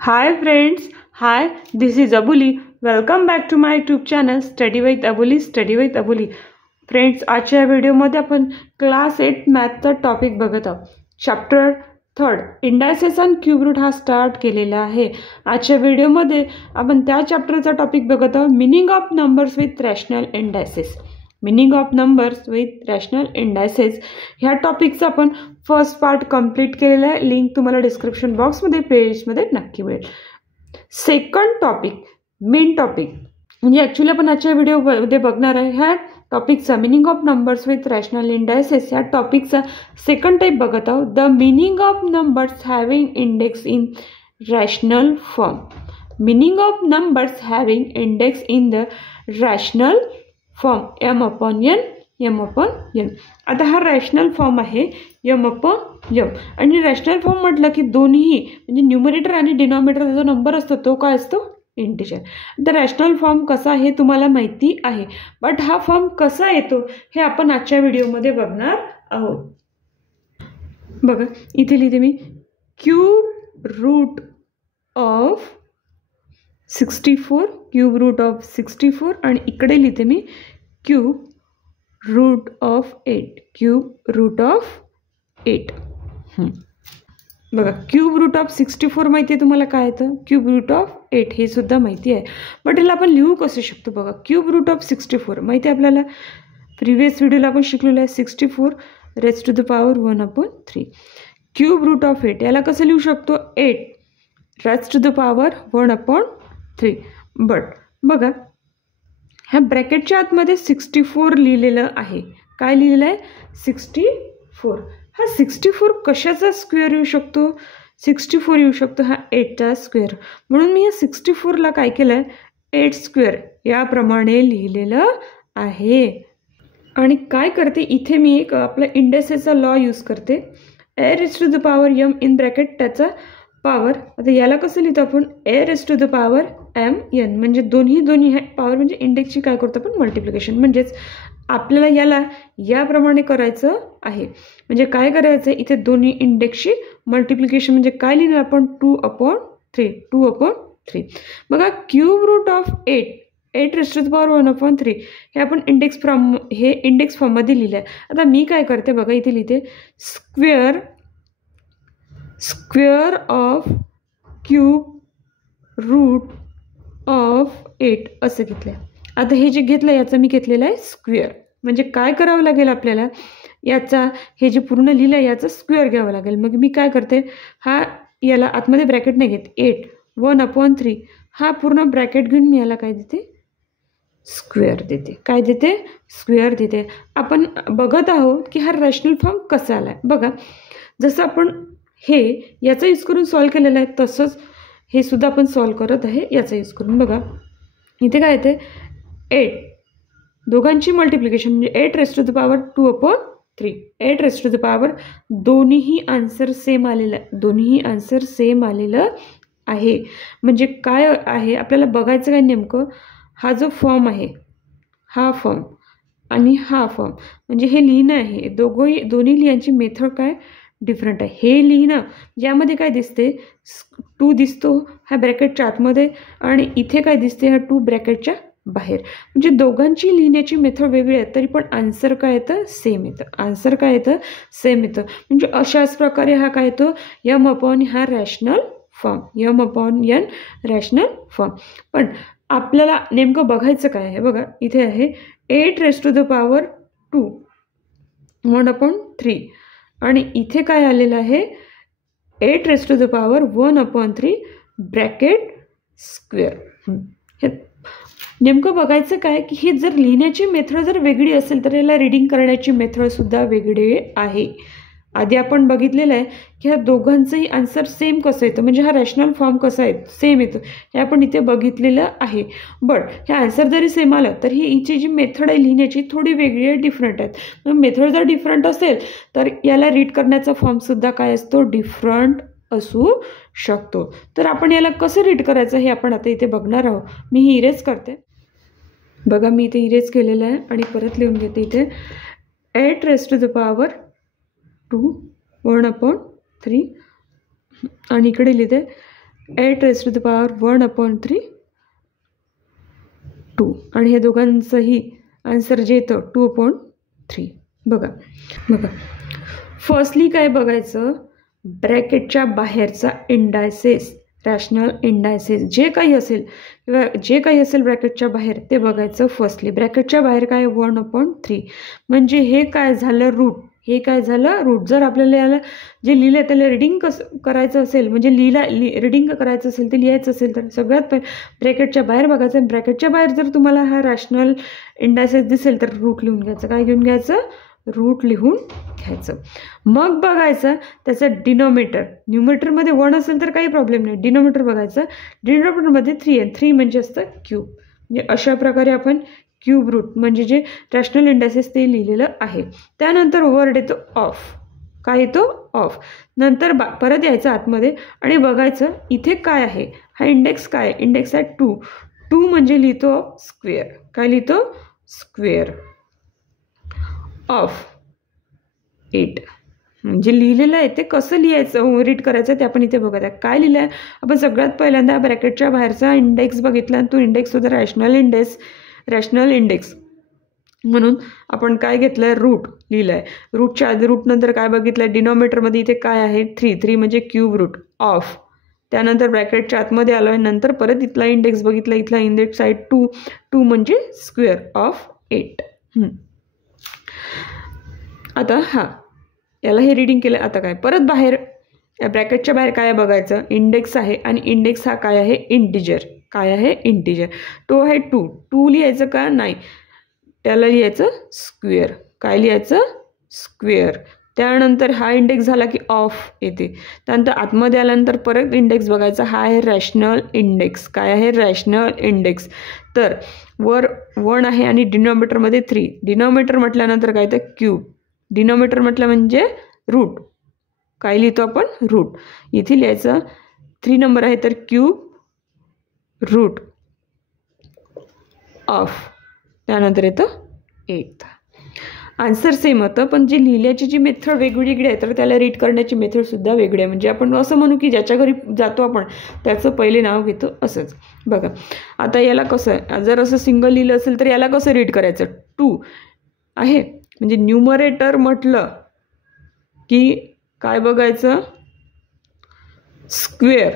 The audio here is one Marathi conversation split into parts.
Hi friends, hi, this is Abuli. Welcome back to my YouTube channel Study with Abuli, Study with Abuli. Friends, आजच्या व्हिडिओमध्ये आपण क्लास 8 मॅथचा टॉपिक बघत आहोत. Chapter 3 indices and cube root हा स्टार्ट केलेला आहे. आजच्या व्हिडिओमध्ये आपण त्या चॅप्टरचा टॉपिक बघत आहोत, meaning of numbers with rational indices. Meaning of numbers with rational indices ह्या टॉपिकचा आपण फर्स्ट पार्ट कंप्लीट केलेला आहे. लिंक तुम्हाला डिस्क्रिप्शन बॉक्समध्ये पेजमध्ये नक्की मिळेल. सेकंड टॉपिक, मेन टॉपिक म्हणजे ॲक्च्युली आपण आजच्या व्हिडिओमध्ये बघणार आहे ह्या टॉपिकचा meaning of numbers with rational indices ह्या टॉपिकचा सेकंड टाईप बघत आहोत, the meaning of numbers having index in rational form. Meaning of numbers having index in the rational form m/n m/n. आता हा रॅशनल फॉर्म आहे m/m आणि रॅशनल फॉर्म म्हटलं की दोन्ही म्हणजे न्यूमरेटर आणि डिनॉमिनेटर जो नंबर असतो तो काय असतो, इंटिजर. तर रॅशनल फॉर्म कसा आहे तुम्हाला माहिती आहे, बट हा फॉर्म कसा येतो हे आपण आजच्या व्हिडिओमध्ये बघणार आहोत. बघा इथे लिहिते मी cube root of 64, cube root of 64 आणि इकडे लिहिते मी cube root of 8, cube root of 8. बघा क्यूब रूट ऑफ 64 माहिती आहे तुम्हाला काय येतं, क्यूब रूट ऑफ 8 हे सुद्धा माहिती आहे, बट याला आपण लिहू कसं शकतो. बघा क्यूब रूट ऑफ 64 माहिती आहे आपल्याला, प्रिव्हियस व्हिडिओला आपण शिकलेलं आहे 64 raise to the power 1/3. Cube root of 8 याला कसं लिहू शकतो, 8 raise to the power 1/3. But बघा ह्या ब्रॅकेटच्या आतमध्ये 64 लिहिलेलं आहे. काय लिहिलेलं आहे, 64. हा 64 कशाचा स्क्वेअर येऊ शकतो, 64 येऊ शकतो हा 8चा स्क्वेअर. म्हणून मी या 64ला काय केलं आहे, 8 स्क्वेअर याप्रमाणे लिहिलेलं आहे. आणि काय करते इथे मी एक आपला इंडेक्सचा लॉ यूज करते, a raise to the power m in bracket त्याचा पॉवर. आता याला कसं लिहितो आपण, a raise to the power m n म्हणजे दोन्ही पॉवर म्हणजे इंडेक्सची काय करतो आपण मल्टिप्लिकेशन. म्हणजेच आपल्याला याला याप्रमाणे करायचं आहे. म्हणजे काय करायचं इथे दोन्ही इंडेक्सची मल्टिप्लिकेशन म्हणजे काय लिहिणार आपण, 2/3. बघा cube root of 8 raise to the power 1/3 हे आपण इंडेक्स फॉर्ममध्ये लिहिलं आहे. आता मी काय करते बघा इथे लिहिते square of cube root of 8 असं घेतलं आहे. आता हे जे घेतलं याचं मी घेतलेलं आहे स्क्वेअर. म्हणजे काय करावं लागेल आपल्याला, याचा हे जे पूर्ण लिहिलं आहे याचं स्क्वेअर घ्यावं लागेल. मग मी काय करते, हा याला आतमध्ये ब्रॅकेट नाही घेत, 8 1/3 हा पूर्ण ब्रॅकेट घेऊन मी याला काय देते, स्क्वेअर देते. काय देते, स्क्वेअर देते. आपण बघत आहोत की हा रॅशनल फॉर्म कसा आला आहे. बघा जसं आपण हे याचा यूज करून सॉल्व केलेलं आहे तसंच हे सुद्धा आपण सॉल्व करत आहे याचा यूज करून. बघा इथे काय येते, 8 दोघांची मल्टिप्लिकेशन म्हणजे 8 raise to the power 2/3, 8 raise to the power दोन्हीही आन्सर सेम आलेलं आहे, दोन्हीही आन्सर सेम आलेलं आहे. म्हणजे काय आहे आपल्याला बघायचं काय नेमकं, हा जो फॉर्म आहे हा फॉर्म आणि हा फॉर्म म्हणजे हे लिहिणं आहे, दोन्ही लिहायची मेथड काय डिफरंट आहे. हे लिहिणं यामध्ये काय दिसते, 2 दिसतो ह्या ब्रॅकेटच्या आतमध्ये आणि इथे काय दिसते, हा 2 ब्रॅकेटच्या बाहेर. म्हणजे दोघांची लिहिण्याची मेथड वेगळी आहे तरी पण आन्सर काय येतं, सेम येतं. आन्सर काय येतं, सेम येतं. म्हणजे अशाच प्रकारे हा काय येतो, m/n हा rational form, m/n rational form. पण आपल्याला नेमकं बघायचं काय आहे, बघा इथे आहे 8 रेज टू द पॉवर 2 1/3 आणि इथे काय आलेलं आहे, 8 raise to the power 1/3 bracket square. हे नेमकं बघायचं काय की ही जर लिहिण्याची मेथड जर वेगळी असेल तर याला रीडिंग करण्याची मेथडसुद्धा वेगळी आहे. आधी आपण बघितलेलं आहे की ह्या दोघांचंही आन्सर सेम कसं येतं, म्हणजे हा रॅशनल फॉर्म कसा आहे सेम येतो हे आपण इथे बघितलेलं आहे. बट हे आन्सर जरी सेम आलं तर ही हिची जी मेथड आहे लिहिण्याची थोडी वेगळी आहे, डिफरंट आहेत. मग मेथड जर डिफरंट असेल तर याला रीड करण्याचा फॉर्मसुद्धा काय असतो, डिफरंट असू शकतो. तर आपण याला कसं रीड करायचं हे आपण आता इथे बघणार आहोत. मी ही इरेज करते. बघा मी इथे इरेज केलेलं आहे आणि परत लिहून घेते इथे 8 रेज टू द पॉवर 2 1/3 आणि इकडे लिहिते 8 raised to the power 1/3 2 आणि हे दोघांचंही आन्सर जे येतं 2/3. बघा फर्स्टली काय बघायचं, ब्रॅकेटच्या बाहेरचा इंडायसेस, रॅशनल इंडायसेस जे काही असेल किंवा जे काही असेल ब्रॅकेटच्या बाहेर ते बघायचं. फर्स्टली ब्रॅकेटच्या बाहेर काय 1/3 म्हणजे हे काय झालं रूट, हे काय झालं रूट. जर आपल्याला याला जे लिहिलं आहे त्याला रिडिंग करायचं असेल, म्हणजे रिडिंग करायचं असेल ते लिहायचं असेल तर सगळ्यात पहिले ब्रॅकेटच्या बाहेर बघायचं. ब्रॅकेटच्या बाहेर जर तुम्हाला हा रॅशनल इंडायसेस दिसेल तर रूट लिहून घ्यायचं. काय घेऊन घ्यायचं, रूट लिहून घ्यायचं. मग बघायचं त्याचं डिनॉमिनेटर. न्यूमरेटरमध्ये 1 असेल तर काही प्रॉब्लेम नाही, डिनॉमिनेटर बघायचं. डिनॉमिनेटरमध्ये 3 आहे, 3 म्हणजे असतं क्यूब. म्हणजे अशा प्रकारे आपण क्यूब रूट म्हणजे जे रॅशनल इंडायसेस ते लिहिलेलं आहे. त्यानंतर वर्ड येतो ऑफ. काय येतो, ऑफ. नंतर परत यायचं आतमध्ये आणि बघायचं इथे काय आहे. हा इंडेक्स काय आहे, इंडेक्स आहे 2. 2 म्हणजे लिहितो स्क्वेअर. काय लिहितो, स्क्वेअर ऑफ 8. म्हणजे लिहिलेलं आहे ते कसं लिहायचं, रीड करायचं ते आपण इथे बघत आहे. काय लिहिलं आहे आपण सगळ्यात पहिल्यांदा ब्रॅकेटच्या बाहेरचा इंडेक्स बघितला आणि तो इंडेक्स होता रॅशनल इंडेक्स म्हणून आपण काय घेतलं आहे, रूट लिहिलं आहे. रूटच्या आधी रूटनंतर काय बघितलं आहे, डिनॉमिनेटरमध्ये इथे काय आहे 3 म्हणजे क्यूब रूट ऑफ. त्यानंतर ब्रॅकेटच्या आतमध्ये आलो आहे, नंतर परत इथला इंडेक्स बघितला, इथला इंडेक्स आहे 2 म्हणजे स्क्वेअर ऑफ 8. आता याला हे रीडिंग केलं. आता काय परत बाहेर ब्रॅकेटच्या बाहेर काय बघायचं, इंडेक्स आहे आणि इंडेक्स हा काय आहे, इंटिजर. काय आहे, इंटिजर. तो आहे 2 लिहायचं का नाही, त्याला लिहायचं स्क्वेअर. काय लिहायचं, स्क्वेअर. त्यानंतर हा इंडेक्स झाला की ऑफ येते. त्यानंतर आतमध्ये आल्यानंतर परत इंडेक्स बघायचा. हा आहे रॅशनल इंडेक्स. काय आहे, रॅशनल इंडेक्स. तर वर 1 आहे आणि डिनॉमिनेटरमध्ये 3. डिनॉमिनेटर म्हटल्यानंतर काय तर क्यूब. डिनॉमिनेटर म्हटलं म्हणजे रूट. काय लिहितो आपण, रूट. इथे लिहायचं 3 नंबर आहे तर क्यूब रूट ऑफ. त्यानंतर येतं 8. आन्सर सेम होतं पण जी लिहिल्याची जी मेथड वेगवेगळी आहे तर त्याला रीड करण्याची मेथडसुद्धा वेगळी आहे. म्हणजे आपण असं म्हणू की ज्याच्या घरी जातो आपण त्याचं पहिले नाव घेतो असंच. बघा आता याला कसं आहे, जर असं सिंगल लिहिलं असेल तर याला कसं रीड करायचं, 2 आहे म्हणजे न्यूमरेटर म्हटलं की काय बघायचं, स्क्वेअर.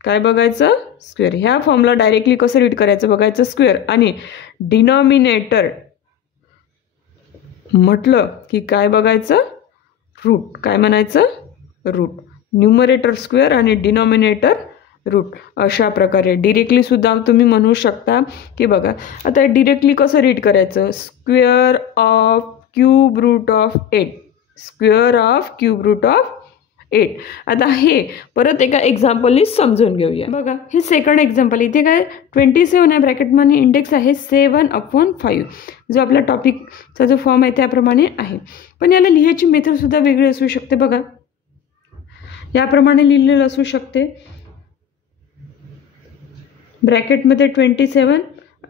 काय बघायचं, स्क्वेअर. ह्या फॉर्मला डायरेक्टली कसं रीड करायचं बघायचं, स्क्वेअर. आणि डिनॉमिनेटर म्हटलं की काय बघायचं, रूट. काय म्हणायचं, रूट. न्यूमरेटर स्क्वेअर आणि डिनॉमिनेटर रूट. अशा प्रकारे डिरेक्टली सुद्धा तुम्ही म्हणू शकता की बघा आता डिरेक्टली कसं रीड करायचं, square of cube root of 8. Square of cube root of 8. आता हे परत एका एक्झाम्पलनी समजून घेऊया. बघा हे सेकंड एक्झाम्पल. इथे काय 27 आहे, ब्रॅकेटमध्ये इंडेक्स आहे 7/5. जो आपला टॉपिकचा जो फॉर्म आहे त्याप्रमाणे आहे. पण याला लिहायची मेथडसुद्धा वेगळी असू शकते. बघा याप्रमाणे लिहिलेलं असू शकते. ब्रॅकेटमध्ये 27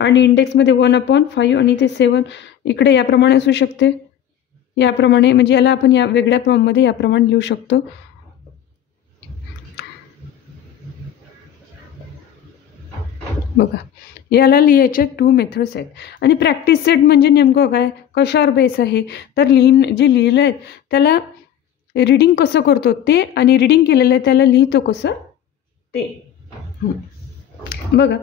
आणि इंडेक्समध्ये 1/5 आणि ते 7 इकडे याप्रमाणे असू शकते. याप्रमाणे म्हणजे याला आपण या वेगळ्या फॉर्ममध्ये याप्रमाणे लिहू शकतो. बघा याला लिहायचे 2 मेथड्स आहेत. आणि प्रॅक्टिस सेट म्हणजे नेमकं काय, कशावर बेस आहे तर जे लिहिलं आहे त्याला रीडिंग कसं करतो ते आणि रीडिंग केलेलं आहे त्याला लिहितो कसं ते. बघा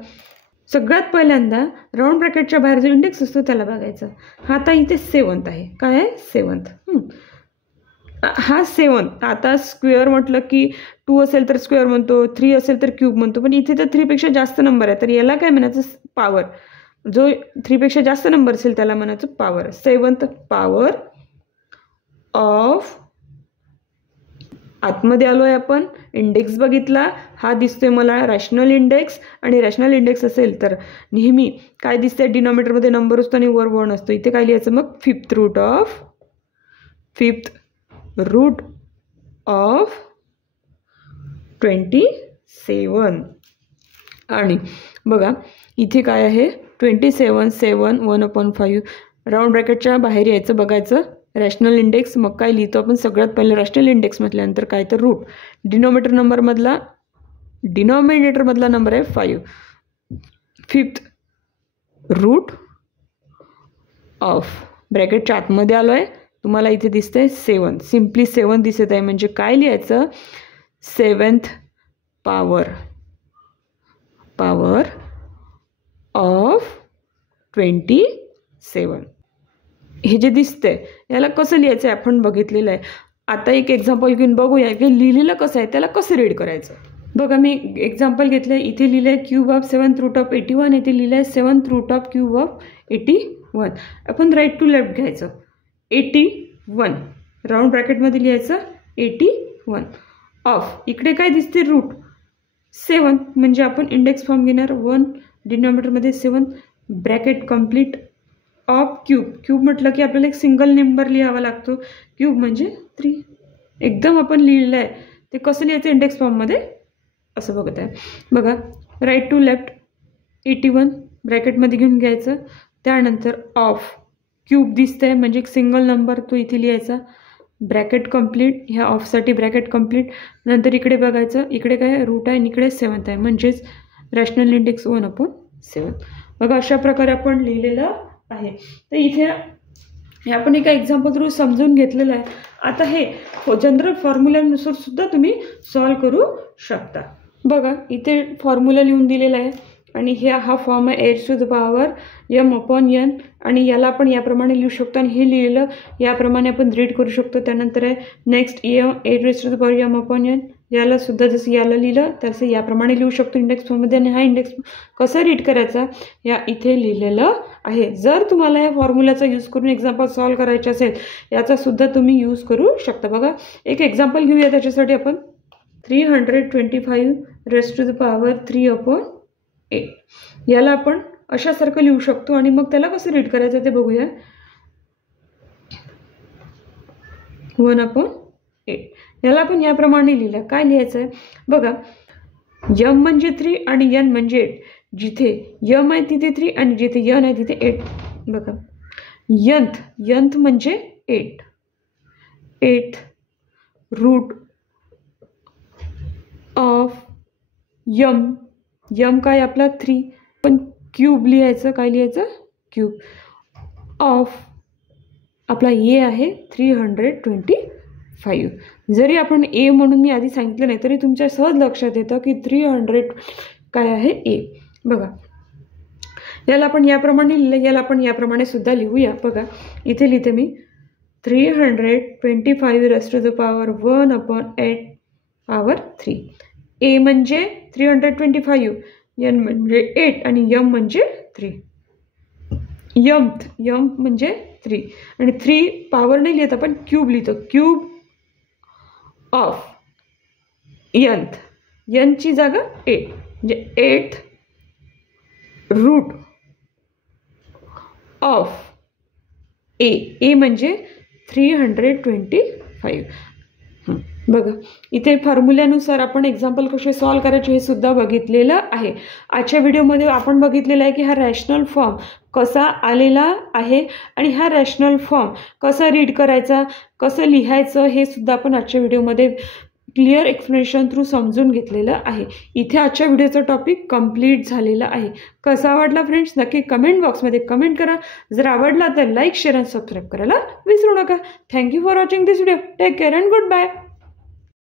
सगळ्यात पहिल्यांदा राऊंड ब्रॅकेटच्या बाहेर जो इंडेक्स असतो त्याला बघायचं. हा आता इथे 7th आहे. काय आहे, 7th. हा 7. आता स्क्वेअर म्हटलं की 2 असेल तर स्क्वेअर म्हणतो, 3 असेल तर क्यूब म्हणतो. पण इथे तर 3 पेक्षा जास्त नंबर आहे तर याला काय म्हणायचं, पॉवर. जो 3 पेक्षा जास्त नंबर असेल त्याला म्हणायचं पॉवर. 7th power of. आतमध्ये आलो आहे आपण, इंडेक्स बघितला. हा दिसतोय मला रॅशनल इंडेक्स आणि रॅशनल इंडेक्स असेल तर नेहमी काय दिसतंय, डिनॉमिनेटरमध्ये नंबर असतो आणि वर 1 असतो. इथे काय लिहायचं मग, 5th रूट ऑफ 27. आणि बघा इथे काय आहे 27, 7, 1/5. राऊंड ब्रॅकेटच्या बाहेर यायचं, बघायचं रॅशनल इंडेक्स. मग काय लिहितो आपण सगळ्यात पहिलं रॅशनल इंडेक्स म्हटल्यानंतर काय तर रूट. डिनॉमिनेटर नंबरमधला डिनॉमिनेटरमधला नंबर आहे 5. 5th रूट ऑफ ब्रॅकेटच्या आतमध्ये आलो आहे, तुम्हाला इथे दिसतंय 7. सिम्पली 7 दिसत आहे, म्हणजे काय लिहायचं 7th पावर ऑफ 27. हे जे दिसतंय याला कसं लिहायचं आहे आपण बघितलेलं आहे. आता एक एक्झाम्पल घेऊन बघूया की लिहिलेलं कसं आहे, त्याला कसं रीड करायचं. बघा मी एक्झाम्पल घेतलं आहे. इथे लिहिलं आहे cube of 7th route of 81. इथे लिहिलं आहे 7th route of cube of 81. आपण राईट टू लेफ्ट घ्यायचं. 81 राऊंड ब्रॅकेटमध्ये लिहायचं 81 ऑफ इकडे काय दिसते रूट 7, म्हणजे आपण इंडेक्स फॉर्म घेणार 1 डिनॉमिनेटरमध्ये 7 ब्रॅकेट कंप्लीट ऑफ क्यूब म्हटलं की आपल्याला एक सिंगल नंबर लिहावा लागतो. क्यूब म्हणजे 3. एकदम आपण लिहिलेलं आहे. ते कसं लिहायचं इंडेक्स फॉर्ममध्ये असं बघत आहे. बघा राईट टू लेफ्ट 81 ब्रॅकेटमध्ये घेऊन घ्यायचं. त्यानंतर ऑफ क्यूब दिसतंय म्हणजे एक सिंगल नंबर तो इथे लिहायचा. ब्रॅकेट कंप्लीट, ह्या ऑफसाठी ब्रॅकेट कंप्लीट. नंतर इकडे बघायचं, इकडे काय रूट आहे आणि इकडे 7th आहे, म्हणजेच रॅशनल इंडेक्स 1/7. बघा अशा प्रकारे आपण लिहिलेलं आहे. तर इथे आपण एका एक्झाम्पल थ्रू समजून घेतलेलं आहे. आता हे जनरल फॉर्म्युल्यानुसार सुद्धा तुम्ही सॉल्व करू शकता. बघा इथे फॉर्म्युला लिहून दिलेला आहे आणि हा फॉर्म आहे h⁻m/n आणि याला आपण याप्रमाणे लिहू शकतो आणि हे लिहिलेलं याप्रमाणे आपण रीड करू शकतो. त्यानंतर आहे नेक्स्ट h⁻m/n याला सुद्धा जसं याला लिहिलं तसं याप्रमाणे लिहू शकतो इंडेक्स फॉर्ममध्ये. आणि हा इंडेक्स कसा रीड करायचा या इथे लिहिलेलं आहे. जर तुम्हाला या फॉर्म्युलाचा यूज करून एक्झाम्पल सॉल्व करायचे असेल याचा सुद्धा तुम्ही यूज करू शकता. बघा एक एक्झाम्पल घेऊया. त्याच्यासाठी आपण 325 याला आपण अशासारखं लिहू शकतो आणि मग त्याला कसं रीड करायचं ते बघूया. 1/8 याला आपण याप्रमाणे लिहिलं. काय लिहायचं आहे बघा, m म्हणजे 3 आणि n म्हणजे 8. जिथे m आहे तिथे 3 आणि जिथे n आहे तिथे 8. बघा nth म्हणजे 8. 8th रूट ऑफ m काय आपला 3. पण क्यूब लिहायचं. काय लिहायचं क्यूब ऑफ आपला ए आहे 325. जरी आपण ए म्हणून मी आधी सांगितलं नाही तरी तुमच्या सहज लक्षात येतं की 300 काय आहे ए. बघा याला आपण याप्रमाणे लिहिलं, याला आपण याप्रमाणे सुद्धा लिहूया. बघा इथे लिहिते मी 325 ए म्हणजे 325, n म्हणजे 8 आणि m म्हणजे 3. m म्हणजे 3 आणि 3 पॉवर नाही लिहित आपण, क्यूब लिहितो. क्यूब ऑफ n ची जागा 8 म्हणजे 8th रूट ऑफ ए म्हणजे 325. बघा इथे फॉर्म्युल्यानुसार आपण एक्झाम्पल कसे सॉल्व करायचे हे सुद्धा बघितलेलं आहे. आजच्या व्हिडिओमध्ये आपण बघितलेलं आहे की हा रॅशनल फॉर्म कसा आलेला आहे आणि हा रॅशनल फॉर्म कसा रीड करायचा, कसं लिहायचं हे सुद्धा आपण आजच्या व्हिडिओमध्ये क्लिअर एक्सप्लेनेशन थ्रू समजून घेतलेलं आहे. इथे आजच्या व्हिडिओचा टॉपिक कंप्लीट झालेला आहे. कसा आवडला फ्रेंड्स नक्की कमेंट बॉक्समध्ये कमेंट करा. जर आवडला तर लाईक शेअर आणि सबस्क्राईब करायला विसरू नका. Thank you for watching this video. Take care and good bye.